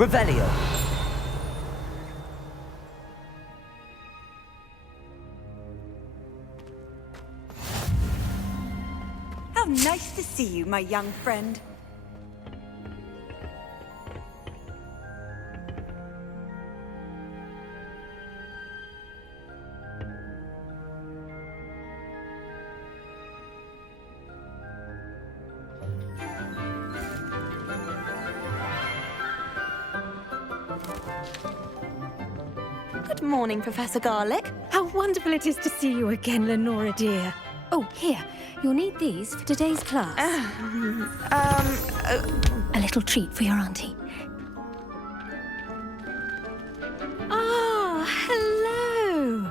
Revelio. How nice to see you, my young friend. Good morning, Professor Garlick. How wonderful it is to see you again, Lenora dear. Oh, here. You'll need these for today's class. A little treat for your auntie. Ah, hello.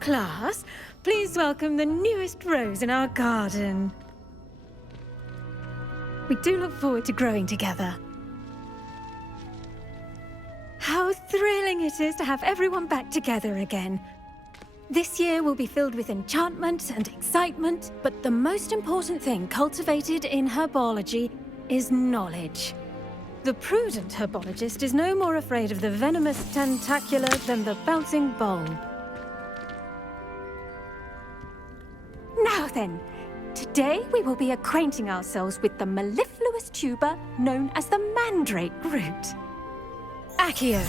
Class, please welcome the newest rose in our garden. We do look forward to growing together. How thrilling it is to have everyone back together again. This year will be filled with enchantment and excitement, but the most important thing cultivated in herbology is knowledge. The prudent herbologist is no more afraid of the venomous tentacula than the bouncing bulb. Now then, today we will be acquainting ourselves with the mellifluous tuber known as the mandrake root. Accio.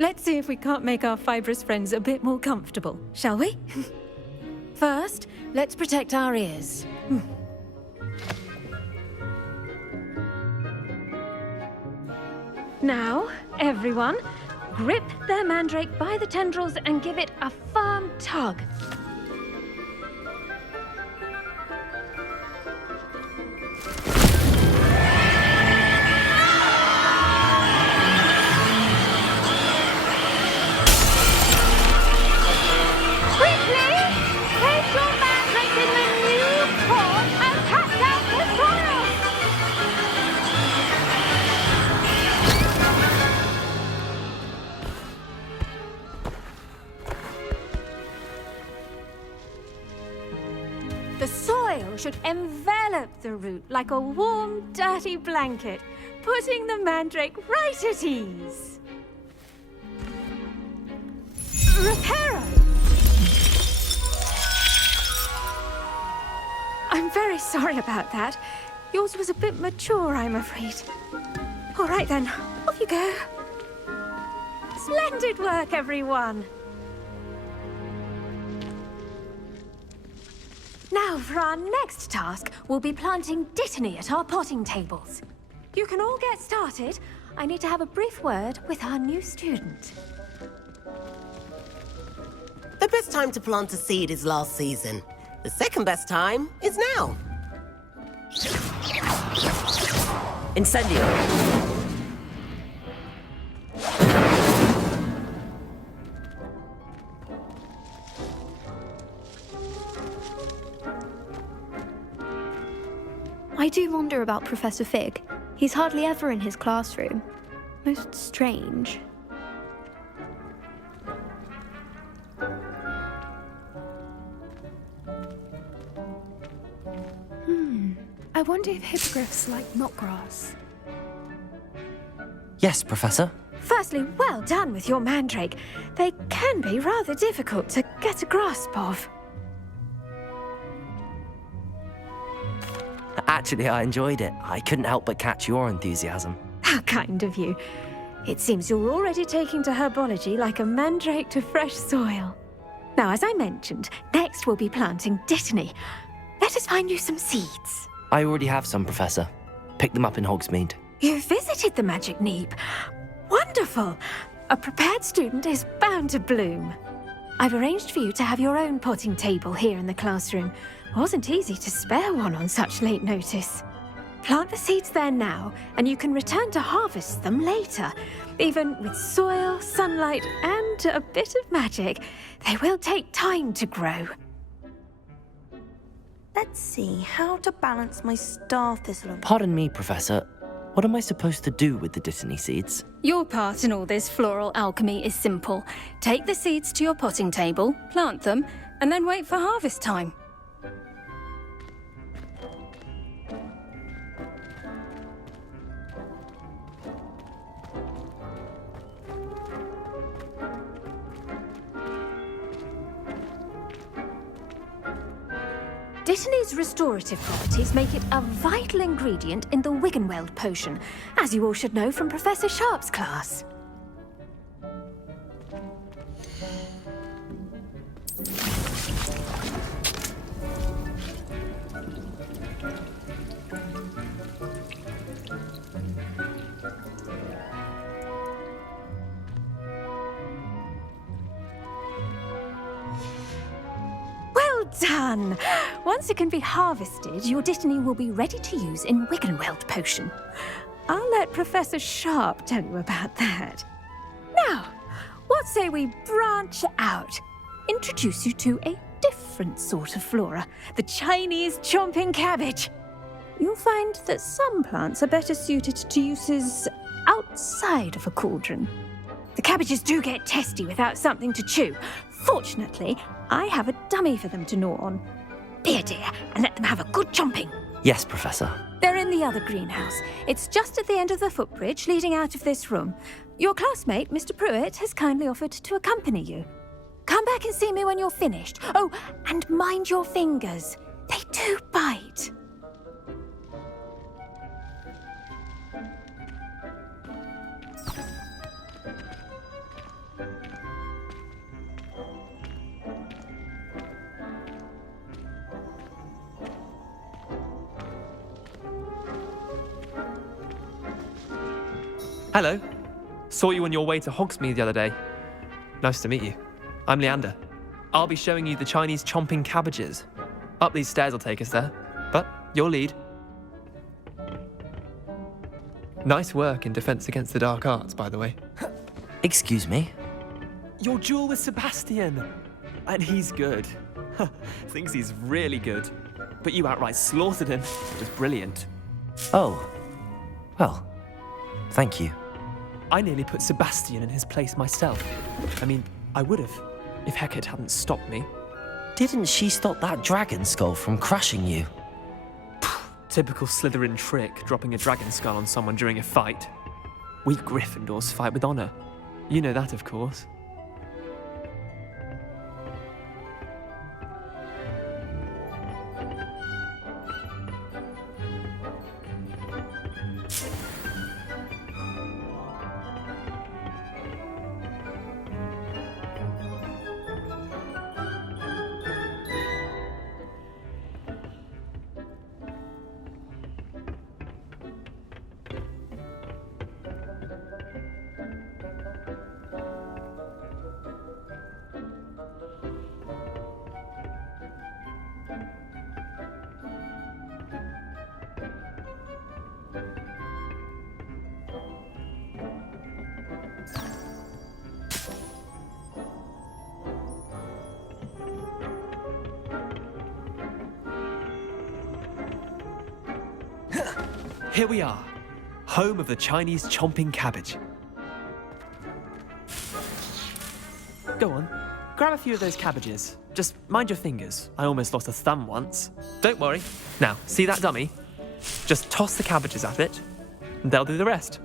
Let's see if we can't make our fibrous friends a bit more comfortable, shall we? First, let's protect our ears. Now, everyone, grip their mandrake by the tendrils and give it a firm tug. The soil should envelop the root like a warm, dirty blanket, putting the mandrake right at ease. Reparo! I'm very sorry about that. Yours was a bit mature, I'm afraid. All right then, off you go. Splendid work, everyone! Now, for our next task, we'll be planting dittany at our potting tables. You can all get started. I need to have a brief word with our new student. The best time to plant a seed is last season. The second best time is now. Incendio. I do wonder about Professor Fig. He's hardly ever in his classroom. Most strange. I wonder if hippogriffs like knotgrass. Yes, Professor. Firstly, well done with your mandrake. They can be rather difficult to get a grasp of. Actually, I enjoyed it. I couldn't help but catch your enthusiasm. How kind of you. It seems you're already taking to herbology like a mandrake to fresh soil. Now, as I mentioned, next we'll be planting dittany. Let us find you some seeds. I already have some, Professor. Picked them up in Hogsmeade. You visited the Magic Neep. Wonderful! A prepared student is bound to bloom. I've arranged for you to have your own potting table here in the classroom. Wasn't easy to spare one on such late notice. Plant the seeds there now, and you can return to harvest them later. Even with soil, sunlight, and a bit of magic, they will take time to grow. Let's see how to balance my star thistle. Pardon me, Professor. What am I supposed to do with the dittany seeds? Your part in all this floral alchemy is simple. Take the seeds to your potting table, plant them, and then wait for harvest time. Dittany's restorative properties make it a vital ingredient in the Wiggenweld potion, as you all should know from Professor Sharp's class. Done! Once it can be harvested, your Dittany will be ready to use in Wiggenweld potion. I'll let Professor Sharp tell you about that. Now, what say we branch out? Introduce you to a different sort of flora, the Chinese chomping cabbage. You'll find that some plants are better suited to uses outside of a cauldron. The cabbages do get testy without something to chew. Fortunately, I have a dummy for them to gnaw on. Be a dear and let them have a good chomping. Yes, Professor. They're in the other greenhouse. It's just at the end of the footbridge leading out of this room. Your classmate, Mr. Pruitt, has kindly offered to accompany you. Come back and see me when you're finished. Oh, and mind your fingers. They do bite. Hello. Saw you on your way to Hogsmeade the other day. Nice to meet you. I'm Leander. I'll be showing you the Chinese chomping cabbages. Up these stairs will take us there, but your lead. Nice work in Defense Against the Dark Arts, by the way. Excuse me? Your duel with Sebastian. And he's good. Thinks he's really good. But you outright slaughtered him. It was brilliant. Oh. Well, thank you. I nearly put Sebastian in his place myself. I mean, I would have, if Hecate hadn't stopped me. Didn't she stop that dragon skull from crushing you? Typical Slytherin trick, dropping a dragon skull on someone during a fight. We Gryffindors fight with honor. You know that, of course. Here we are, home of the Chinese chomping cabbage. Go on, grab a few of those cabbages. Just mind your fingers. I almost lost a thumb once. Don't worry. Now, see that dummy? Just toss the cabbages at it, and they'll do the rest.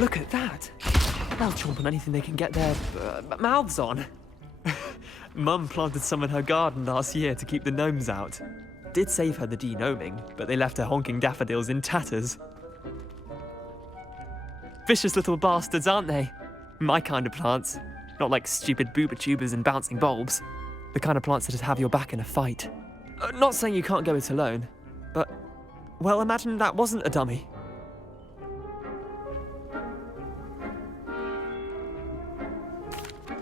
Look at that. They'll chomp on anything they can get their mouths on. Mum planted some in her garden last year to keep the gnomes out. Did save her the de-gnoming, but they left her honking daffodils in tatters. Vicious little bastards, aren't they? My kind of plants. Not like stupid booba tubers and bouncing bulbs. The kind of plants that'd have your back in a fight. Not saying you can't go it alone, but, well, imagine that wasn't a dummy.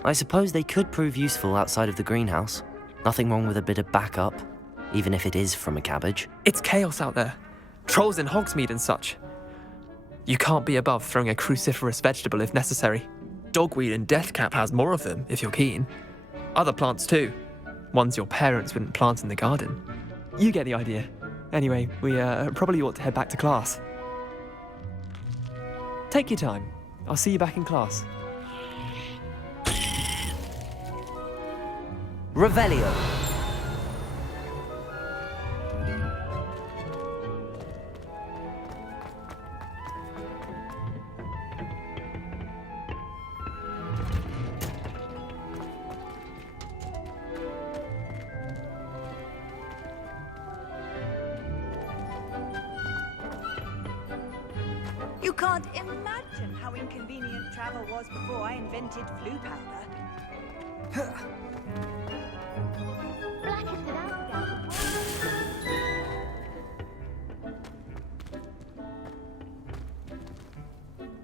I suppose they could prove useful outside of the greenhouse. Nothing wrong with a bit of backup, even if it is from a cabbage. It's chaos out there. Trolls in Hogsmeade and such. You can't be above throwing a cruciferous vegetable if necessary. Dogweed and deathcap has more of them, if you're keen. Other plants too. Ones your parents wouldn't plant in the garden. You get the idea. Anyway, we probably ought to head back to class. Take your time. I'll see you back in class. Revelio. You can't imagine how inconvenient travel was before I invented flu powder.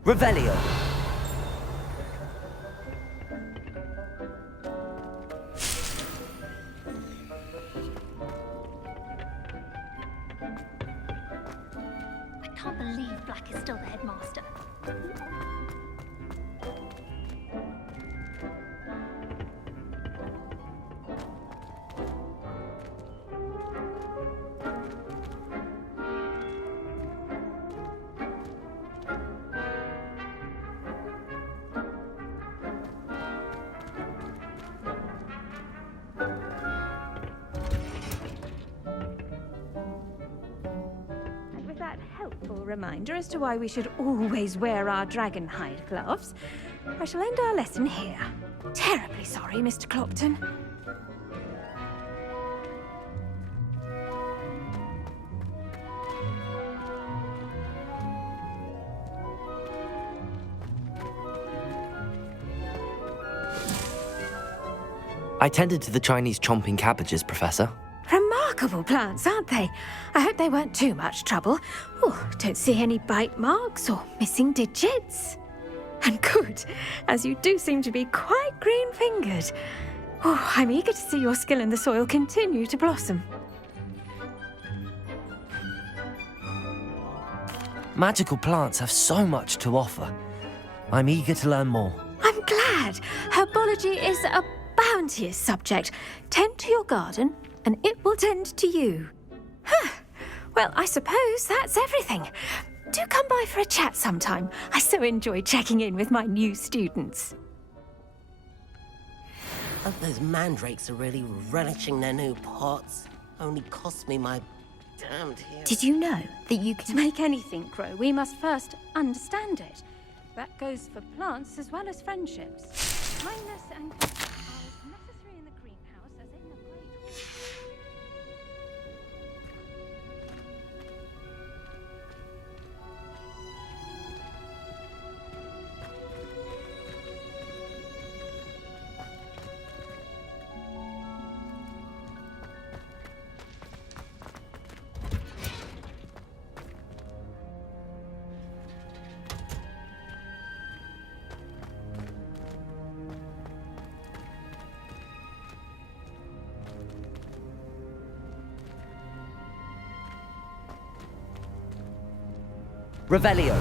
Revelio. I can't believe Black is still the headmaster. Helpful reminder as to why we should always wear our dragon hide gloves, I shall end our lesson here. Terribly sorry, Mr. Clopton. I tended to the Chinese chomping cabbages, Professor. Remarkable plants, aren't they? I hope they weren't too much trouble. Oh, don't see any bite marks or missing digits. And good, as you do seem to be quite green-fingered. Oh, I'm eager to see your skill in the soil continue to blossom. Magical plants have so much to offer. I'm eager to learn more. I'm glad. Herbology is a bounteous subject. Tend to your garden, and it will tend to you. Huh. Well, I suppose that's everything. Do come by for a chat sometime. I so enjoy checking in with my new students. Hope those mandrakes are really relishing their new pots. Only cost me my damned hair. Did you know that you To can... make anything grow, we must first understand it. That goes for plants as well as friendships. Kindness and are as necessary in the greenhouse as in the great hall. Revelio.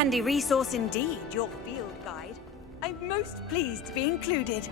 handy resource indeed, your field guide. I'm most pleased to be included.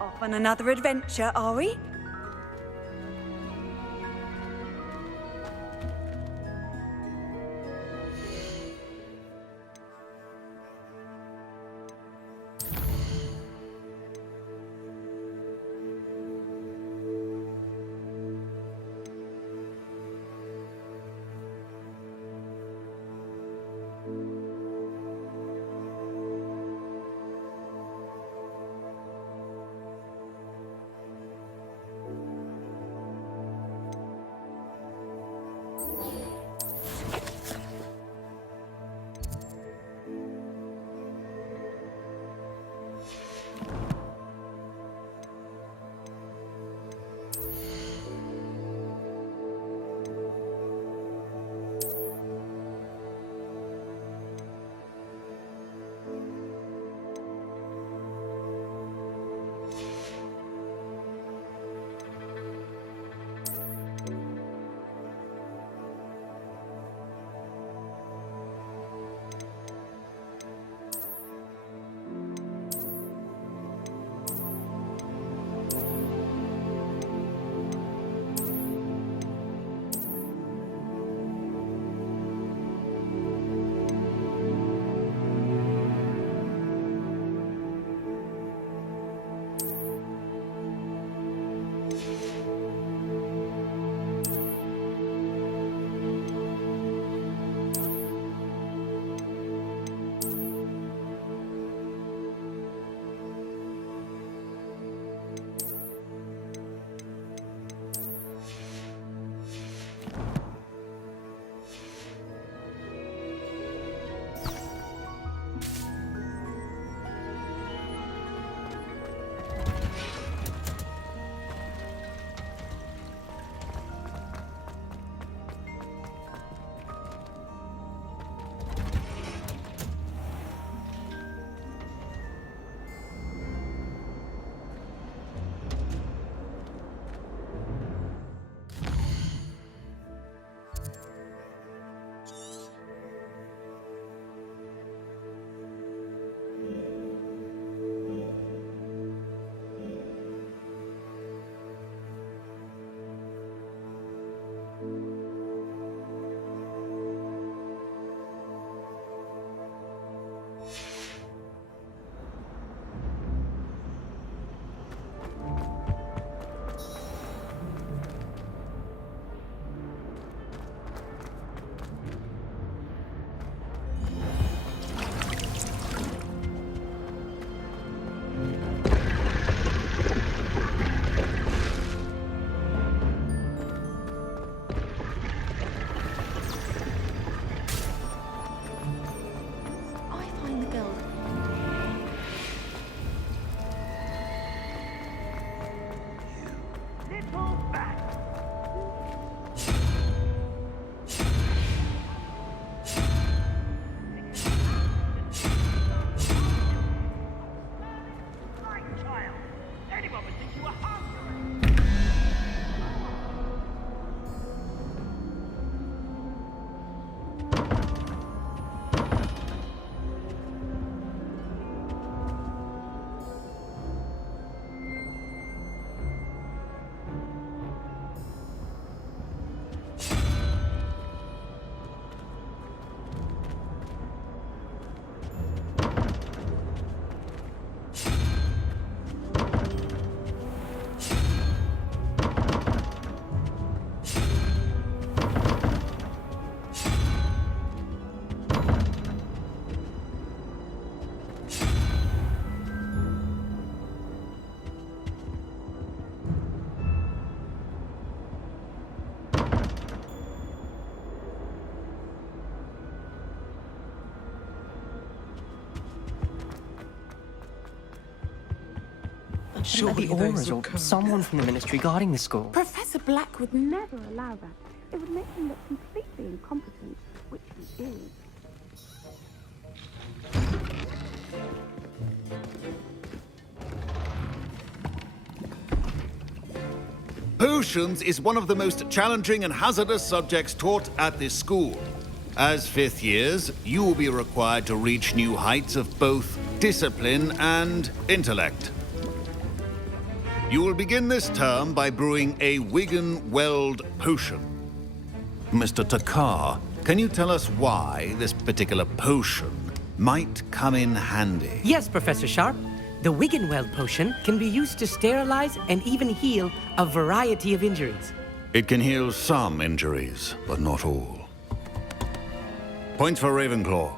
Off on another adventure, are we? Surely the auras or someone from the ministry guarding the school. Professor Black would never allow that. It would make him look completely incompetent, which he is. Potions is one of the most challenging and hazardous subjects taught at this school. As fifth years, you will be required to reach new heights of both discipline and intellect. You will begin this term by brewing a Wigan-Weld potion. Mr. Takar, can you tell us why this particular potion might come in handy? Yes, Professor Sharp. The Wigan-Weld potion can be used to sterilize and even heal a variety of injuries. It can heal some injuries, but not all. Points for Ravenclaw.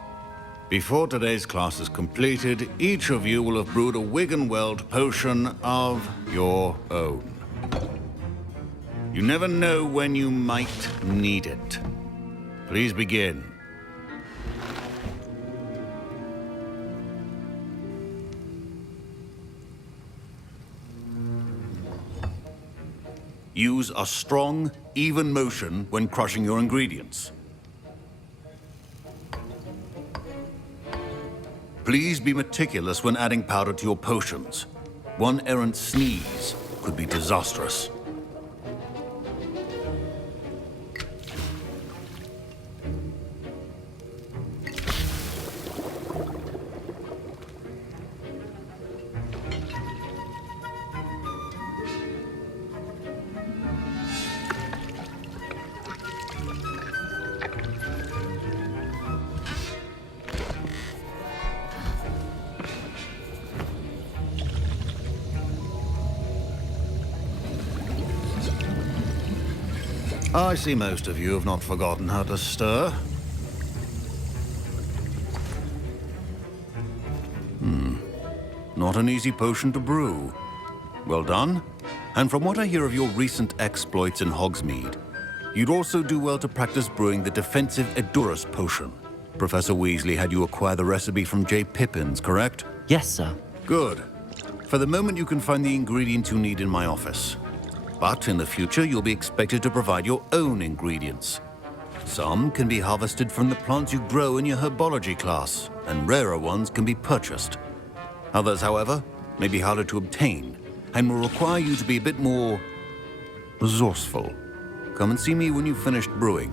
Before today's class is completed, each of you will have brewed a Wigan-Weld potion of your own. You never know when you might need it. Please begin. Use a strong, even motion when crushing your ingredients. Please be meticulous when adding powder to your potions. One errant sneeze could be disastrous. I see most of you have not forgotten how to stir. Not an easy potion to brew. Well done. And from what I hear of your recent exploits in Hogsmeade, you'd also do well to practice brewing the defensive Edurus potion. Professor Weasley had you acquire the recipe from J. Pippins, correct? Yes, sir. Good. For the moment, you can find the ingredients you need in my office. But in the future, you'll be expected to provide your own ingredients. Some can be harvested from the plants you grow in your herbology class, and rarer ones can be purchased. Others, however, may be harder to obtain, and will require you to be a bit more resourceful. Come and see me when you've finished brewing,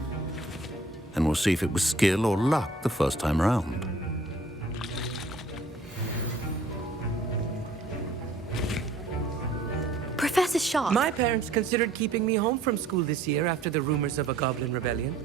and we'll see if it was skill or luck the first time around. Professor Sharp. My parents considered keeping me home from school this year after the rumors of a goblin rebellion.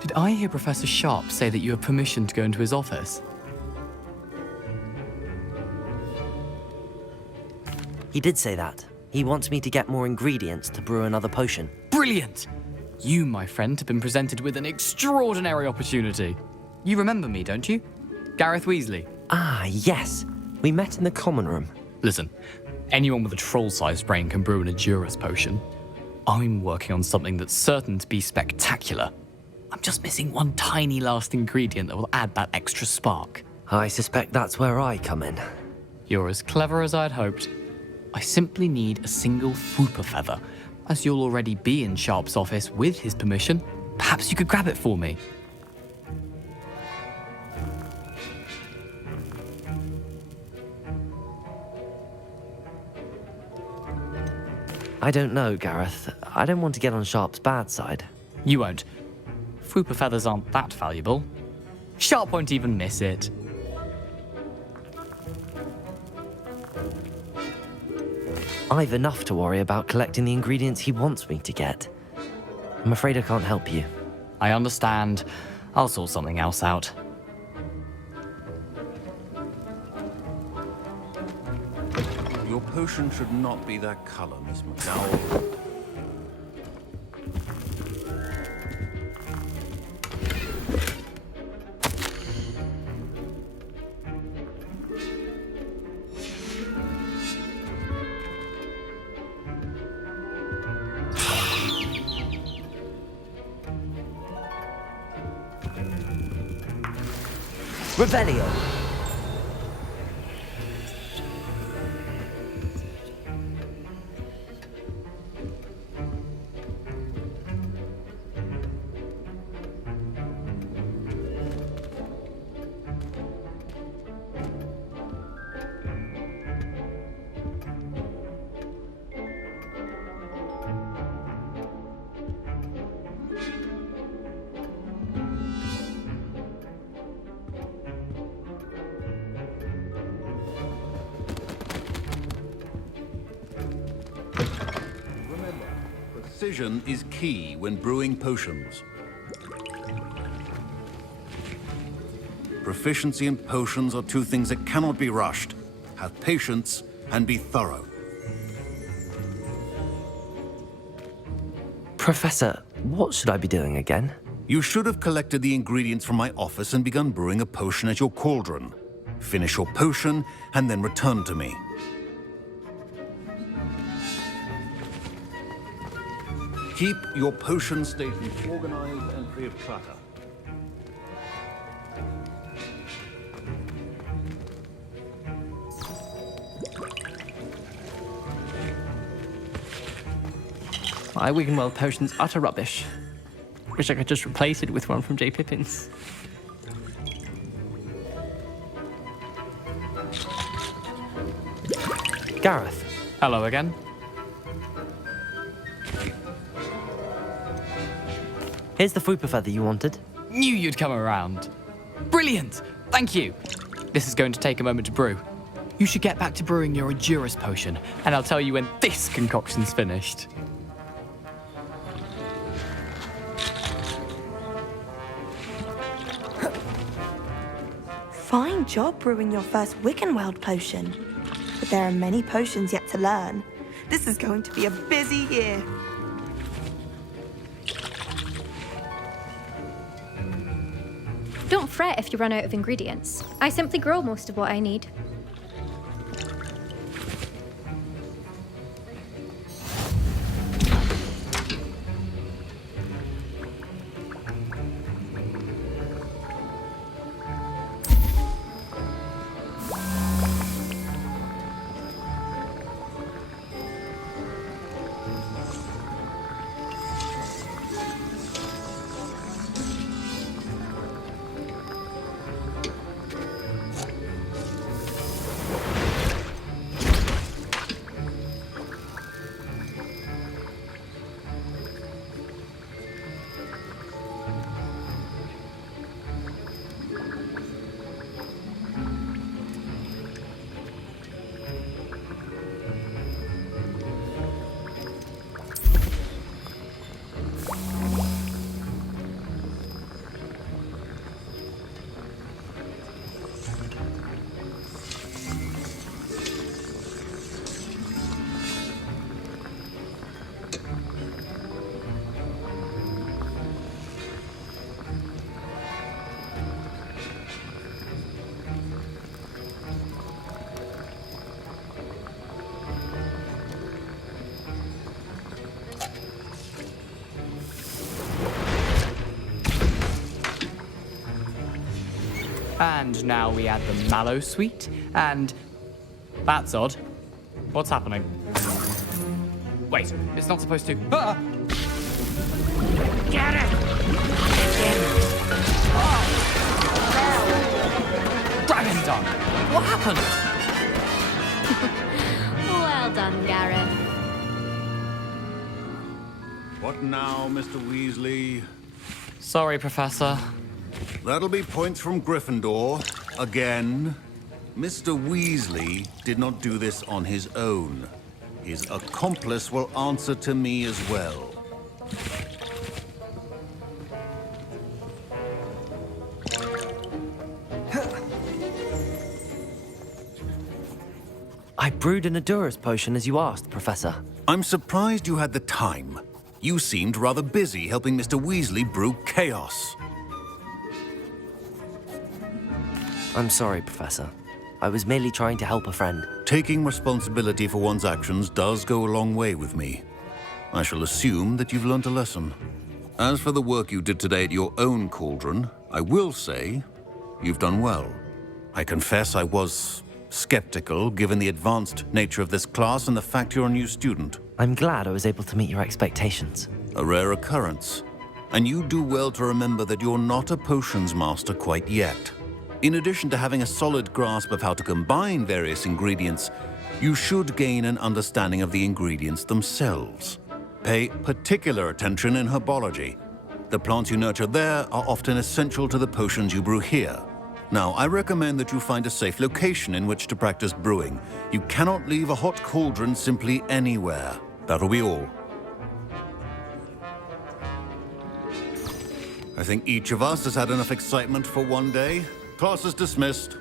Did I hear Professor Sharp say that you have permission to go into his office? He did say that. He wants me to get more ingredients to brew another potion. Brilliant! You, my friend, have been presented with an extraordinary opportunity. You remember me, don't you? Gareth Weasley. Ah, yes. We met in the common room. Listen, anyone with a troll-sized brain can brew an Edurus potion. I'm working on something that's certain to be spectacular. I'm just missing one tiny last ingredient that will add that extra spark. I suspect that's where I come in. You're as clever as I'd hoped. I simply need a single Fwooper feather. As you'll already be in Sharp's office with his permission, perhaps you could grab it for me. I don't know, Gareth. I don't want to get on Sharp's bad side. You won't. Fwooper feathers aren't that valuable. Sharp won't even miss it. I've enough to worry about collecting the ingredients he wants me to get. I'm afraid I can't help you. I understand. I'll sort something else out. Your potion should not be that color, Miss McDowell. Revelio! Precision is key when brewing potions. Proficiency and potions are two things that cannot be rushed. Have patience and be thorough. Professor, what should I be doing again? You should have collected the ingredients from my office and begun brewing a potion at your cauldron. Finish your potion and then return to me. Keep your potion station organized and free of clutter. My Wiggenweld potion's utter rubbish. Wish I could just replace it with one from J. Pippin's. Gareth. Hello again. Here's the fupa feather you wanted. Knew you'd come around. Brilliant! Thank you. This is going to take a moment to brew. You should get back to brewing your Endurus potion, and I'll tell you when this concoction's finished. Fine job brewing your first Wickenweld potion. But there are many potions yet to learn. This is going to be a busy year. Don't fret if you run out of ingredients. I simply grow most of what I need. And now we add the mallow sweet, and... That's odd. What's happening? Wait, it's not supposed to... Ah! Get it! Dragon Dunk! What happened? Well done, Gareth. What now, Mr. Weasley? Sorry, Professor. That'll be points from Gryffindor. Again. Mr. Weasley did not do this on his own. His accomplice will answer to me as well. I brewed an Endurus potion as you asked, Professor. I'm surprised you had the time. You seemed rather busy helping Mr. Weasley brew chaos. I'm sorry, Professor. I was merely trying to help a friend. Taking responsibility for one's actions does go a long way with me. I shall assume that you've learnt a lesson. As for the work you did today at your own cauldron, I will say You've done well. I confess I was skeptical, given the advanced nature of this class and the fact you're a new student. I'm glad I was able to meet your expectations. A rare occurrence. And you do well to remember that you're not a potions master quite yet. In addition to having a solid grasp of how to combine various ingredients, you should gain an understanding of the ingredients themselves. Pay particular attention in herbology. The plants you nurture there are often essential to the potions you brew here. Now, I recommend that you find a safe location in which to practice brewing. You cannot leave a hot cauldron simply anywhere. That'll be all. I think each of us has had enough excitement for one day. Class is dismissed.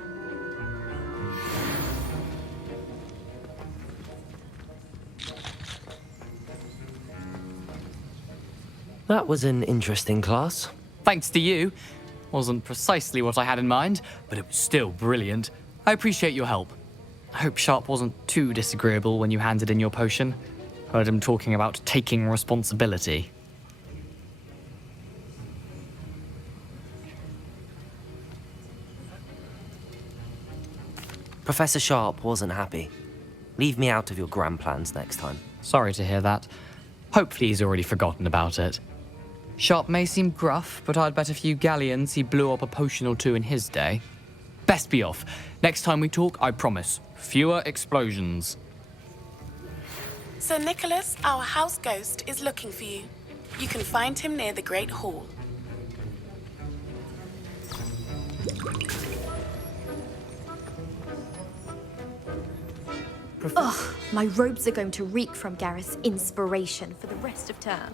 That was an interesting class. Thanks to you. Wasn't precisely what I had in mind, but it was still brilliant. I appreciate your help. I hope Sharp wasn't too disagreeable when you handed in your potion. Heard him talking about taking responsibility. Professor Sharp wasn't happy. Leave me out of your grand plans next time. Sorry to hear that. Hopefully he's already forgotten about it. Sharp may seem gruff, but I'd bet a few galleons he blew up a potion or two in his day. Best be off. Next time we talk, I promise, fewer explosions. Sir Nicholas, our house ghost, is looking for you. You can find him near the Great Hall. Ugh, my robes are going to reek from Gareth's inspiration for the rest of term.